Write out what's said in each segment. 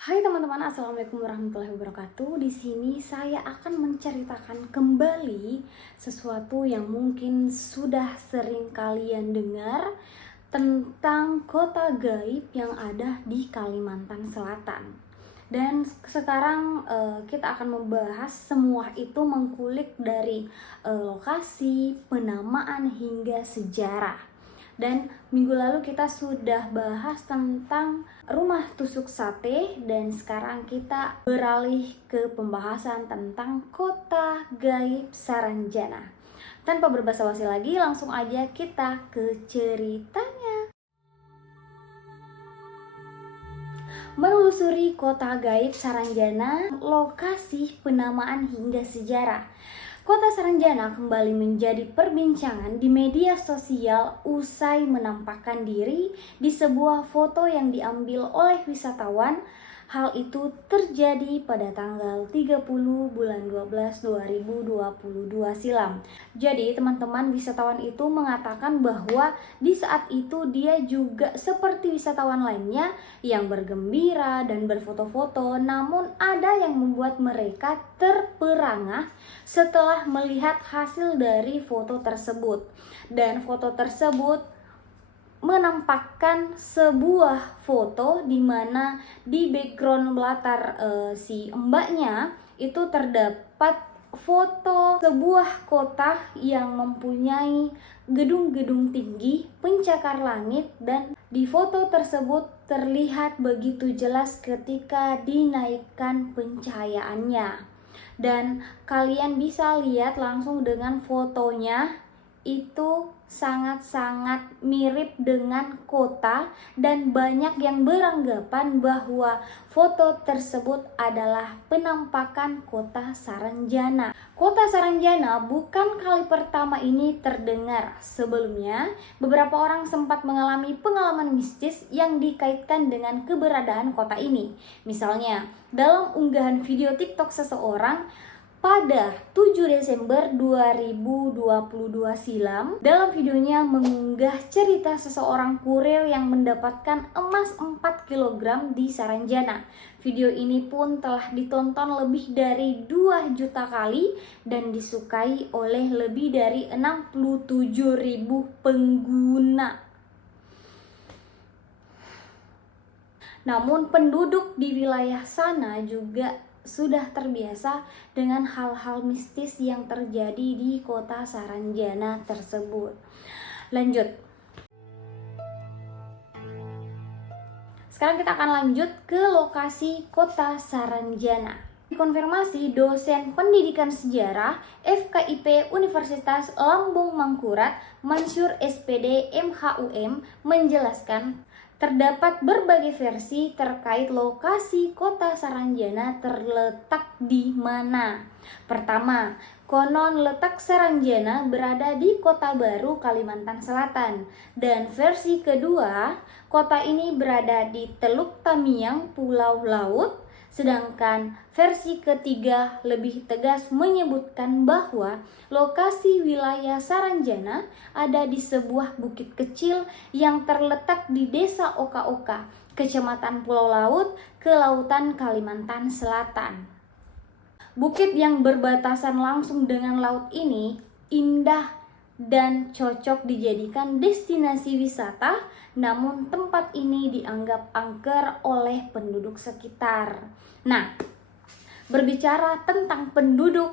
Hai teman-teman, assalamualaikum warahmatullahi wabarakatuh. Di sini saya akan menceritakan kembali sesuatu yang mungkin sudah sering kalian dengar tentang kota gaib yang ada di Kalimantan Selatan. Dan sekarang kita akan membahas semua itu mengkulik dari lokasi, penamaan hingga sejarah. Dan minggu lalu kita sudah bahas tentang rumah tusuk sate, dan sekarang kita beralih ke pembahasan tentang kota gaib Saranjana. Tanpa berbasa-basi lagi, langsung aja kita ke ceritanya. Menelusuri kota gaib Saranjana, lokasi, penamaan hingga sejarah. Kota Saranjana kembali menjadi perbincangan di media sosial usai menampakkan diri di sebuah foto yang diambil oleh wisatawan. Hal itu terjadi pada tanggal 30 bulan 12 2022 silam. Jadi teman-teman, wisatawan itu mengatakan bahwa di saat itu dia juga seperti wisatawan lainnya yang bergembira dan berfoto-foto, namun ada yang membuat mereka terperangah setelah melihat hasil dari foto tersebut. Dan foto tersebut menampakkan sebuah foto di mana di background latar si mbaknya itu terdapat foto sebuah kota yang mempunyai gedung-gedung tinggi, pencakar langit, dan di foto tersebut terlihat begitu jelas ketika dinaikkan pencahayaannya. Dan kalian bisa lihat langsung dengan fotonya, itu sangat-sangat mirip dengan kota, dan banyak yang beranggapan bahwa foto tersebut adalah penampakan kota Saranjana. Kota Saranjana bukan kali pertama ini terdengar. Sebelumnya, beberapa orang sempat mengalami pengalaman mistis yang dikaitkan dengan keberadaan kota ini. Misalnya, dalam unggahan video TikTok seseorang pada 7 Desember 2022 silam, dalam videonya mengunggah cerita seseorang kurir yang mendapatkan emas 4 kg di Saranjana. Video ini pun telah ditonton lebih dari 2 juta kali dan disukai oleh lebih dari 67.000 pengguna. Namun penduduk di wilayah sana juga sudah terbiasa dengan hal-hal mistis yang terjadi di kota Saranjana tersebut. Lanjut. Sekarang kita akan lanjut ke lokasi kota Saranjana. Konfirmasi dosen pendidikan sejarah FKIP Universitas Lambung Mangkurat, Mansur SPD MHUM, menjelaskan terdapat berbagai versi terkait lokasi kota Saranjana terletak di mana. Pertama, konon letak Saranjana berada di Kota Baru, Kalimantan Selatan. Dan versi kedua, kota ini berada di Teluk Tamiang, Pulau Laut. Sedangkan versi ketiga lebih tegas menyebutkan bahwa lokasi wilayah Saranjana ada di sebuah bukit kecil yang terletak di Desa Oka-Oka, Kecamatan Pulau Laut, Kelautan Kalimantan Selatan. Bukit yang berbatasan langsung dengan laut ini indah dan cocok dijadikan destinasi wisata, namun tempat ini dianggap angker oleh penduduk sekitar. Nah, berbicara tentang penduduk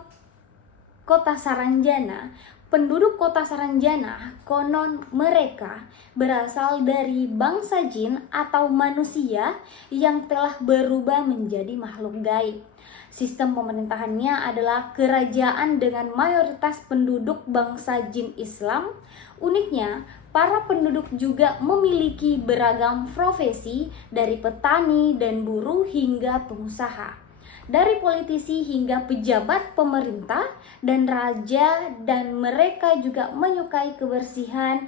kota Saranjana, penduduk kota Saranjana konon mereka berasal dari bangsa jin atau manusia yang telah berubah menjadi makhluk gaib. Sistem pemerintahannya adalah kerajaan dengan mayoritas penduduk bangsa jin Islam. Uniknya, para penduduk juga memiliki beragam profesi, dari petani dan buruh hingga pengusaha, dari politisi hingga pejabat pemerintah dan raja, dan mereka juga menyukai kebersihan,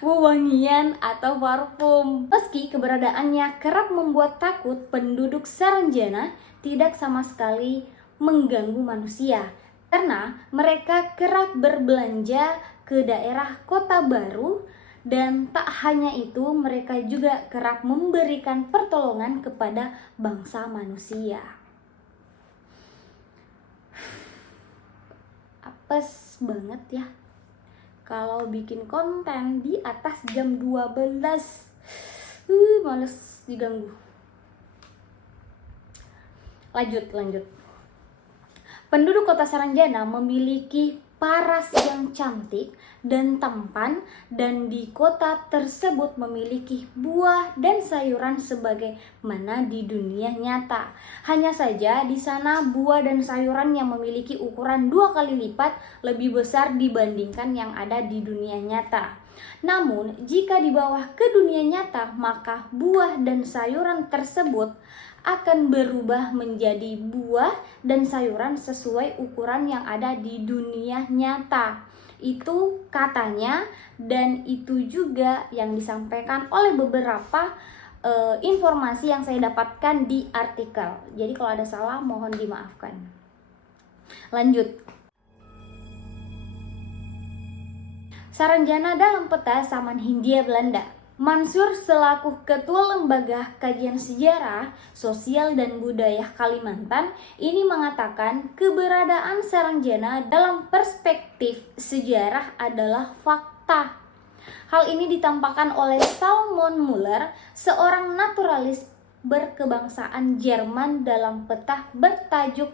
wewangian atau parfum. Meski keberadaannya kerap membuat takut, penduduk Saranjana tidak sama sekali mengganggu manusia karena mereka kerap berbelanja ke daerah Kota Baru Dan tak hanya itu, mereka juga kerap memberikan pertolongan kepada bangsa manusia. Apes banget ya kalau bikin konten di atas jam 12. Males diganggu. Lanjut. Penduduk kota Saranjana memiliki paras yang cantik dan tampan, dan di kota tersebut memiliki buah dan sayuran sebagaimana di dunia nyata. Hanya saja di sana buah dan sayuran yang memiliki ukuran 2 kali lipat lebih besar dibandingkan yang ada di dunia nyata. Namun, jika dibawa ke dunia nyata, maka buah dan sayuran tersebut akan berubah menjadi buah dan sayuran sesuai ukuran yang ada di dunia nyata. Itu katanya, dan itu juga yang disampaikan oleh beberapa informasi yang saya dapatkan di artikel. Jadi kalau ada salah mohon dimaafkan. Lanjut. Saranjana dalam peta zaman Hindia Belanda. Mansur selaku Ketua Lembaga Kajian Sejarah, Sosial dan Budaya Kalimantan ini mengatakan keberadaan Saranjana dalam perspektif sejarah adalah fakta. Hal ini ditampakkan oleh Salomon Muller, seorang naturalis berkebangsaan Jerman dalam peta bertajuk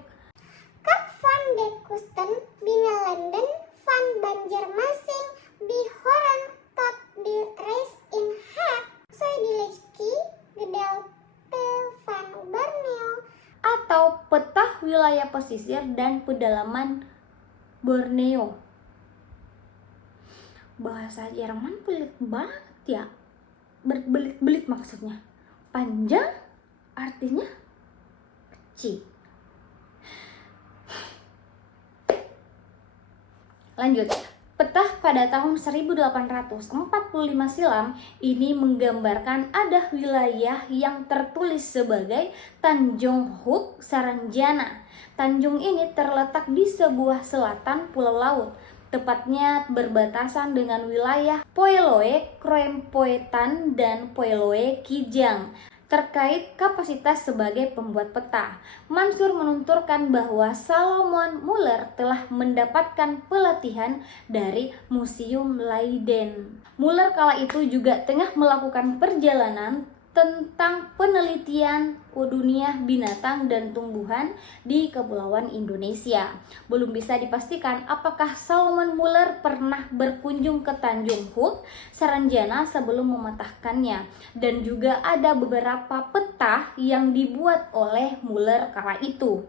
Kap van de Kusten binnen Landen van Banjarmasin behoren tot de reis in het zuidelijke gedeelte van Borneo, atau peta wilayah pesisir dan pedalaman Borneo. Bahasa Jerman pelit banget ya, berbelit-belit maksudnya. Panjang artinya kecil. Lanjut. Peta pada tahun 1845 silam ini menggambarkan ada wilayah yang tertulis sebagai Tanjung Huk Saranjana. Tanjung ini terletak di sebuah selatan pulau laut, tepatnya berbatasan dengan wilayah Poeloe Krempoetan dan Poeloe Kijang. Terkait kapasitas sebagai pembuat peta, Mansur menuturkan bahwa Salomon Muller telah mendapatkan pelatihan dari Museum Leiden. Muller kala itu juga tengah melakukan perjalanan tentang penelitian dunia binatang dan tumbuhan di Kepulauan Indonesia. Belum bisa dipastikan apakah Salomon Muller pernah berkunjung ke Tanjung Huk Saranjana sebelum mematahkannya, dan juga ada beberapa peta yang dibuat oleh Muller kala itu.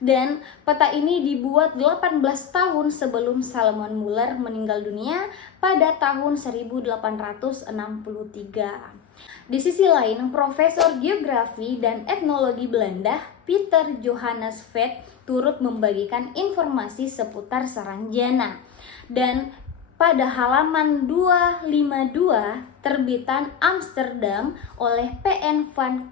Dan peta ini dibuat 18 tahun sebelum Salomon Muller meninggal dunia pada tahun 1863. Di sisi lain, Profesor Geografi dan Etnologi Belanda Peter Johannes Vet turut membagikan informasi seputar Saranjana. Dan pada halaman 252 terbitan Amsterdam oleh PN van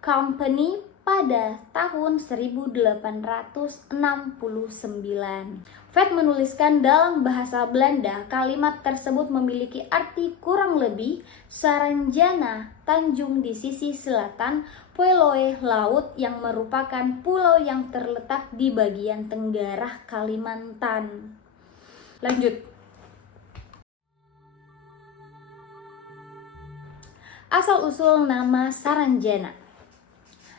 Company pada tahun 1869. Vet menuliskan dalam bahasa Belanda, kalimat tersebut memiliki arti kurang lebih Saranjana, Tanjung di sisi selatan Poeloe Laut, yang merupakan pulau yang terletak di bagian tenggara Kalimantan. Lanjut. Asal-usul nama Saranjana.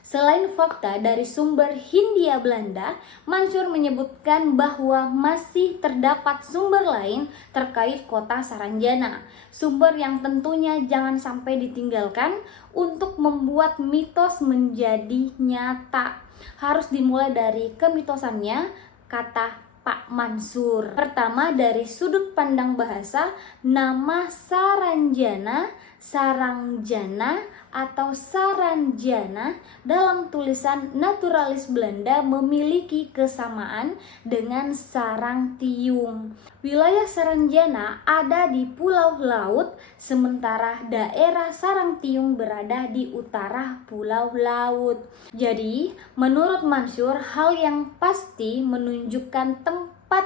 Selain fakta dari sumber Hindia Belanda, Mansur menyebutkan bahwa masih terdapat sumber lain terkait kota Saranjana. Sumber yang tentunya jangan sampai ditinggalkan untuk membuat mitos menjadi nyata. Harus dimulai dari kemitosannya, kata Pak Mansur. Pertama, dari sudut pandang bahasa, nama Saranjana, Sarangjana, atau Saranjana dalam tulisan naturalis Belanda memiliki kesamaan dengan sarang tiung. Wilayah Saranjana ada di pulau laut, sementara daerah sarang tiung berada di utara pulau laut. Jadi, menurut Mansur, hal yang pasti menunjukkan tempat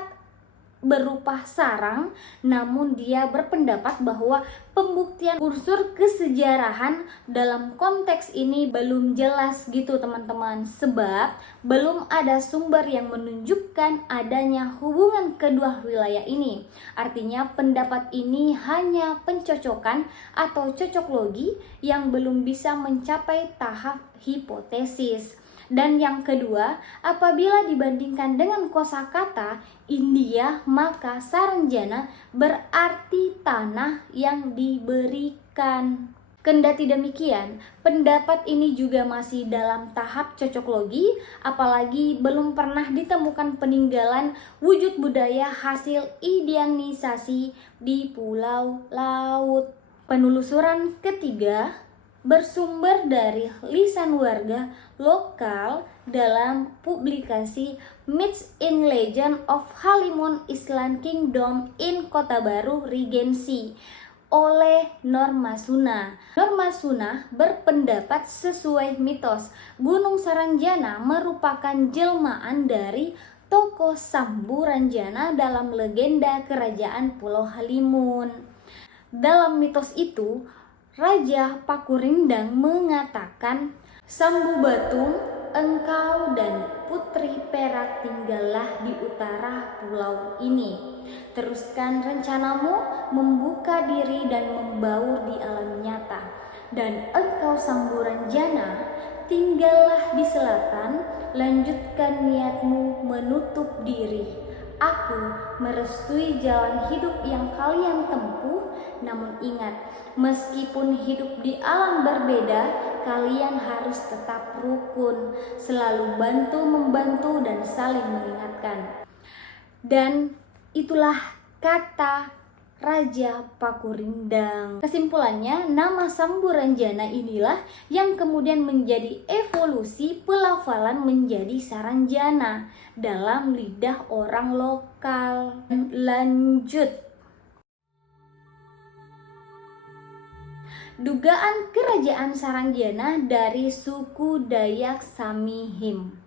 berupa sarang, namun dia berpendapat bahwa pembuktian unsur kesejarahan dalam konteks ini belum jelas gitu teman-teman, sebab belum ada sumber yang menunjukkan adanya hubungan kedua wilayah ini. Artinya pendapat ini hanya pencocokan atau cocok logi yang belum bisa mencapai tahap hipotesis. Dan yang kedua, apabila dibandingkan dengan kosakata India, maka Saranjana berarti tanah yang diberikan. Kendati demikian, pendapat ini juga masih dalam tahap cocok logi, apalagi belum pernah ditemukan peninggalan wujud budaya hasil indianisasi di Pulau Laut. Penelusuran ketiga bersumber dari lisan warga lokal dalam publikasi Myths in Legend of Halimun Island Kingdom in Kota Baru Regency oleh Normasuna. Normasuna berpendapat sesuai mitos, Gunung Saranjana merupakan jelmaan dari tokoh Samburanjana dalam legenda kerajaan Pulau Halimun. Dalam mitos itu, Raja Pakurindang mengatakan, Sambu Batung, engkau dan Putri Perak tinggallah di utara pulau ini. Teruskan rencanamu membuka diri dan membaur di alam nyata. Dan engkau Samburanjana, tinggallah di selatan, lanjutkan niatmu menutup diri. Aku merestui jalan hidup yang kalian tempuh, namun ingat, meskipun hidup di alam berbeda, kalian harus tetap rukun, selalu bantu-membantu dan saling mengingatkan. Dan itulah kata Raja Pakurindang. Kesimpulannya, nama Samburanjana inilah yang kemudian menjadi evolusi pelafalan menjadi Saranjana dalam lidah orang lokal. Lanjut. Dugaan kerajaan Saranjana dari suku Dayak Samihim.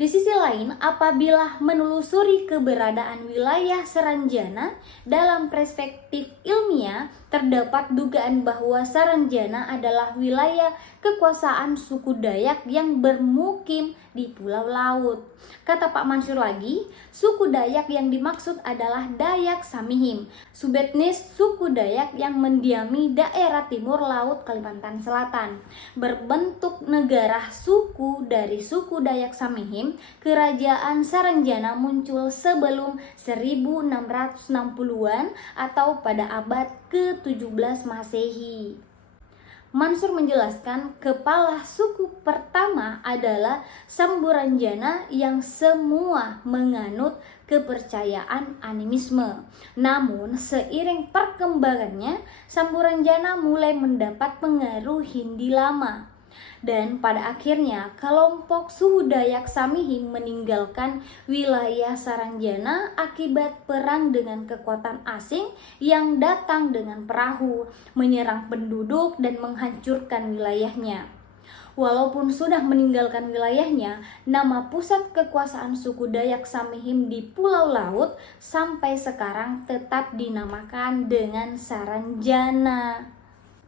Di sisi lain, apabila menelusuri keberadaan wilayah Saranjana dalam perspektif ilmiah, terdapat dugaan bahwa Saranjana adalah wilayah kekuasaan suku Dayak yang bermukim di Pulau Laut. Kata Pak Mansur lagi, suku Dayak yang dimaksud adalah Dayak Samihim, subetnis suku Dayak yang mendiami daerah timur laut Kalimantan Selatan. Berbentuk negara suku dari suku Dayak Samihim, kerajaan Saranjana muncul sebelum 1660-an atau pada abad ke-17 Masehi. Mansur menjelaskan kepala suku pertama adalah Samburanjana yang semua menganut kepercayaan animisme. Namun seiring perkembangannya, Samburanjana mulai mendapat pengaruh Hindi lama. Dan pada akhirnya kelompok suku Dayak Samihim meninggalkan wilayah Saranjana akibat perang dengan kekuatan asing yang datang dengan perahu, menyerang penduduk dan menghancurkan wilayahnya. Walaupun sudah meninggalkan wilayahnya, nama pusat kekuasaan suku Dayak Samihim di Pulau Laut sampai sekarang tetap dinamakan dengan Saranjana.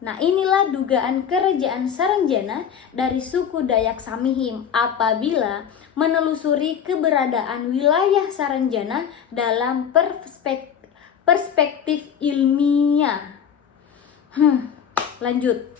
Nah, inilah dugaan kerajaan Saranjana dari suku Dayak Samihim apabila menelusuri keberadaan wilayah Saranjana dalam perspektif ilmiah. Lanjut.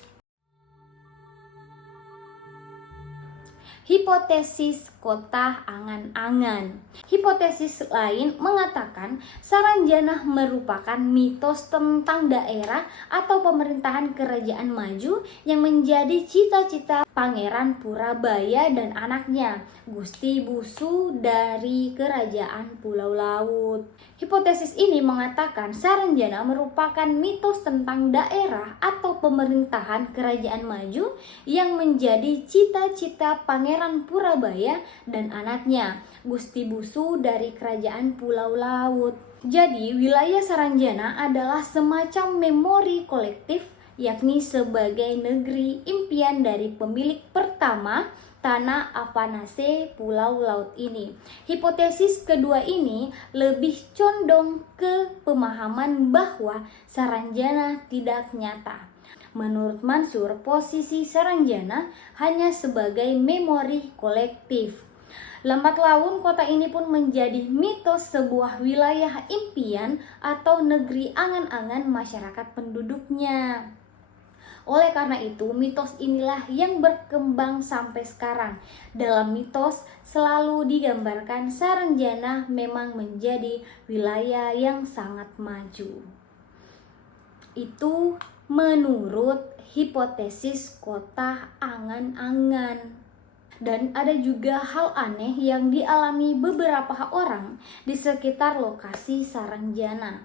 Hipotesis kota angan-angan. Hipotesis lain mengatakan Saranjana merupakan mitos tentang daerah atau pemerintahan kerajaan maju yang menjadi cita-cita Pangeran Purabaya dan anaknya, Gusti Busu dari Kerajaan Pulau Laut. Hipotesis ini mengatakan Saranjana merupakan mitos tentang daerah atau pemerintahan kerajaan maju yang menjadi cita-cita Pangeran Purabaya dan anaknya, Gusti Busu dari Kerajaan Pulau Laut. Jadi, wilayah Saranjana adalah semacam memori kolektif yakni sebagai negeri impian dari pemilik pertama tanah Avanase Pulau Laut ini. Hipotesis kedua ini lebih condong ke pemahaman bahwa Saranjana tidak nyata. Menurut Mansur, posisi Saranjana hanya sebagai memori kolektif. Lambat laun kota ini pun menjadi mitos sebuah wilayah impian atau negeri angan-angan masyarakat penduduknya. Oleh karena itu, mitos inilah yang berkembang sampai sekarang. Dalam mitos selalu digambarkan Saranjana memang menjadi wilayah yang sangat maju. Itu menurut hipotesis kota angan-angan. Dan ada juga hal aneh yang dialami beberapa orang di sekitar lokasi Saranjana,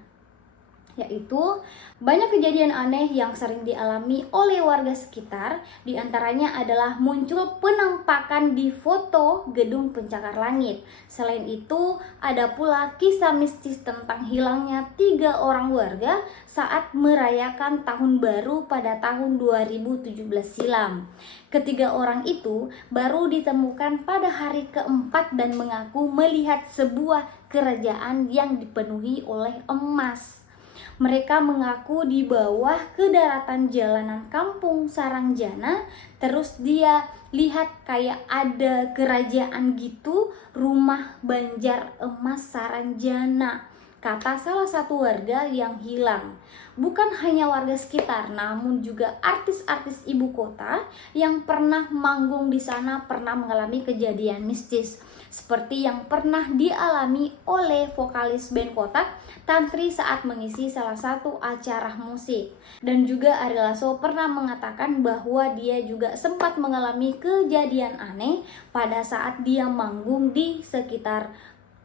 yaitu banyak kejadian aneh yang sering dialami oleh warga sekitar. Di antaranya adalah muncul penampakan di foto gedung pencakar langit. Selain itu, ada pula kisah mistis tentang hilangnya 3 orang warga saat merayakan tahun baru pada tahun 2017 silam. Ketiga orang itu baru ditemukan pada hari keempat dan mengaku melihat sebuah kerajaan yang dipenuhi oleh emas. Mereka mengaku di bawah ke daratan jalanan kampung Saranjana, terus dia lihat kayak ada kerajaan gitu, rumah Banjar Emas Saranjana, kata salah satu warga yang hilang. Bukan hanya warga sekitar, namun juga artis-artis ibu kota yang pernah manggung di sana pernah mengalami kejadian mistis, seperti yang pernah dialami oleh vokalis band Kotak, Tantri, saat mengisi salah satu acara musik. Dan juga Ari Lasso pernah mengatakan bahwa dia juga sempat mengalami kejadian aneh pada saat dia manggung di sekitar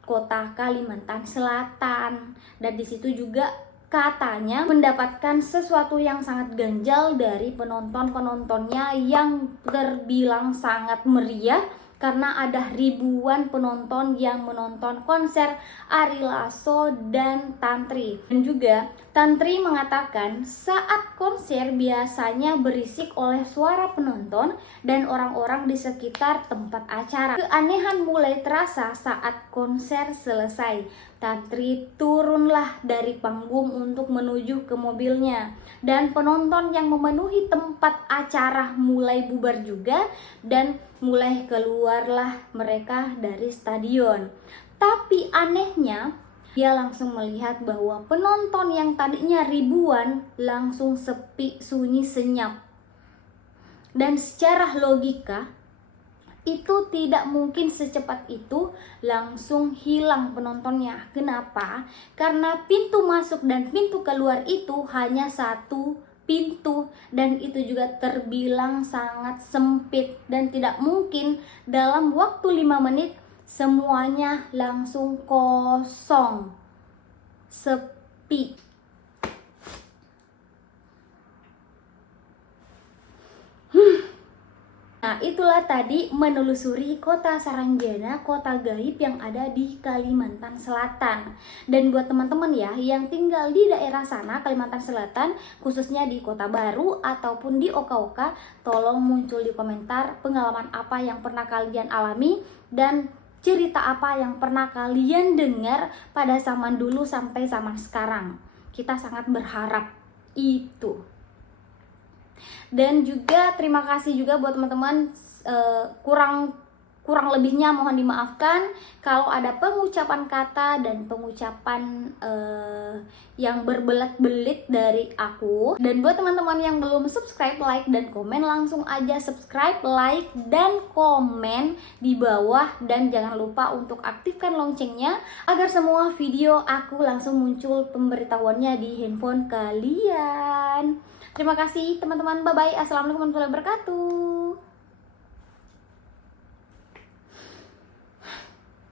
kota Kalimantan Selatan. Dan di situ juga katanya mendapatkan sesuatu yang sangat ganjal dari penonton-penontonnya yang terbilang sangat meriah, karena ada ribuan penonton yang menonton konser Ari Lasso dan Tantri. Dan juga Tantri mengatakan saat konser biasanya berisik oleh suara penonton dan orang-orang di sekitar tempat acara. Keanehan mulai terasa saat konser selesai. Tantri turunlah dari panggung untuk menuju ke mobilnya, dan penonton yang memenuhi tempat acara mulai bubar juga dan mulai keluarlah mereka dari stadion. Tapi anehnya, dia langsung melihat bahwa penonton yang tadinya ribuan langsung sepi, sunyi, senyap. Dan secara logika itu tidak mungkin secepat itu langsung hilang penontonnya. Kenapa? Karena pintu masuk dan pintu keluar itu hanya satu pintu, dan itu juga terbilang sangat sempit, dan tidak mungkin dalam waktu 5 menit semuanya langsung kosong, sepi. Nah, itulah tadi menelusuri kota Saranjana, kota gaib yang ada di Kalimantan Selatan. Dan buat teman-teman ya yang tinggal di daerah sana, Kalimantan Selatan, khususnya di Kota Baru ataupun di Oka-Oka, tolong muncul di komentar pengalaman apa yang pernah kalian alami dan cerita apa yang pernah kalian dengar pada zaman dulu sampai zaman sekarang. Kita sangat berharap itu. Dan juga terima kasih juga buat teman-teman, kurang lebihnya mohon dimaafkan kalau ada pengucapan kata dan pengucapan yang berbelit-belit dari aku. Dan buat teman-teman yang belum subscribe, like dan komen, langsung aja subscribe, like dan komen di bawah, dan jangan lupa untuk aktifkan loncengnya agar semua video aku langsung muncul pemberitahuannya di handphone kalian. Terima kasih teman-teman, bye-bye. Assalamualaikum warahmatullahi wabarakatuh.